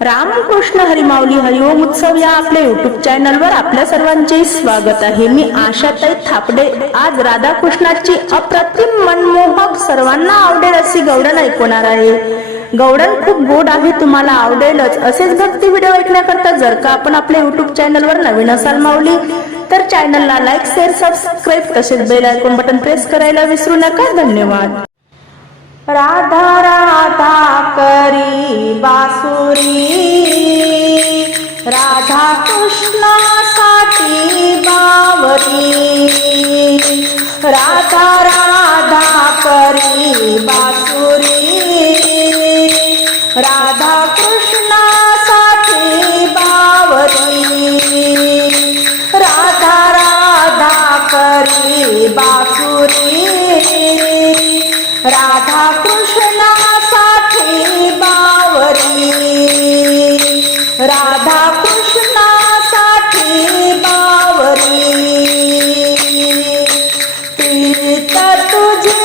रामकृष्ण हरिमावली हरिओम उत्सव या आपल्या युट्यूब चॅनलवर आपल्या सर्वांचे स्वागत आहे. मी आशाताई थापडे. आज राधाकृष्णाची अप्रतिम मनमोहक सर्वांना आवडेल अशी गौडण ऐकवणार आहे. गौडण खूप गोड आहे तुम्हाला आवडेलच. असेच भक्ती व्हिडिओ ऐकण्याकरता जर का आपण आपल्या युट्यूब चॅनलवर नवीन असाल माऊली तर चॅनलला लाईक शेअर सबस्क्राईब तसेच बेल आयकॉन बटन प्रेस करायला विसरू नका. धन्यवाद. राधा राधा करी बासुरी. राधा कृष्णासाठी बावरी. राधा राधा करी बासुरी. राधा कृष्णासाठी बावरी. राधा राधा करी बासुरी. राधा कृष्णासाठी बावरी. राधा कृष्णासाठी बावरी. प्रीत तुझी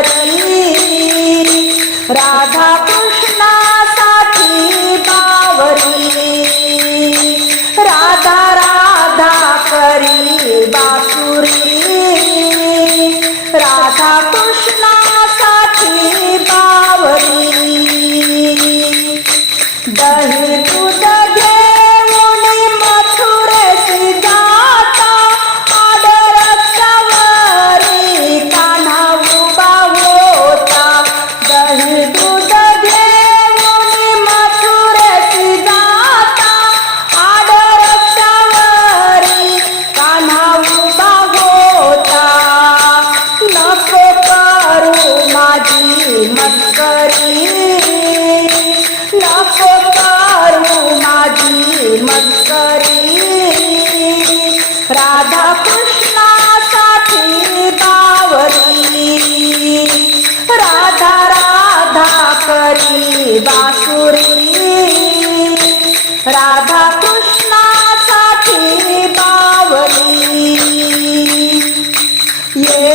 अंतरी राधा कृष्णासाठी बावरी. राधा राधा करी बासुरी. राधा कृष्णासाठी बावरी. दही दूध घेऊन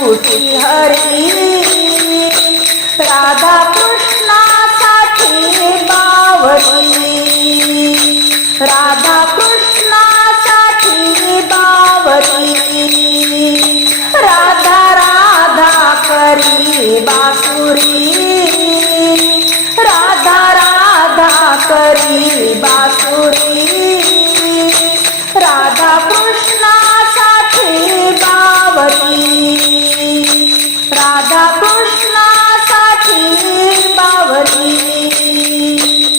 तुझी हरली राधा कृष्णासाठी बावरी राधा कृष्णासाठी बावरी राधा राधा करी बासुरी. राधा राधा करी बा